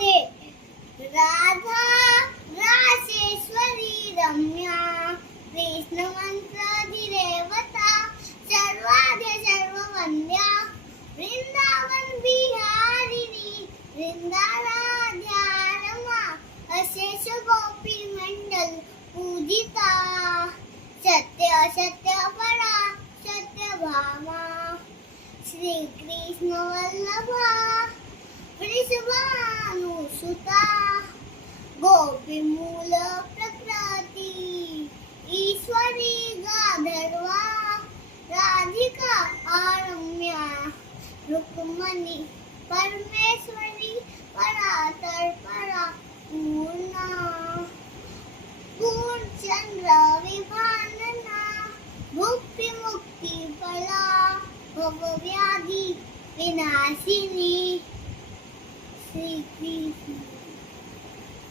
राधे राधा राजेश्वरी रम्या कृष्ण मंत्र धीरेवता सर्वाद्य सर्ववंद्या वृंदावन बिहारिणी वृंदाराध्या रमा अशेष गोपी मंडल पूजिता सत्य असत्य परा सत्य भामा श्री कृष्ण वल्लभा वृषभानुसुता गोपी मूल प्रकृती ईश्वरी गाधर्वा राधिका आरम्या रुक्मणी परमेश्वरी परातर परा पूर्णा पूर्णचंद्र विभानना भुक्ति मुक्ति फला भवव्याधि विनाशिनी श्री कृष्ण।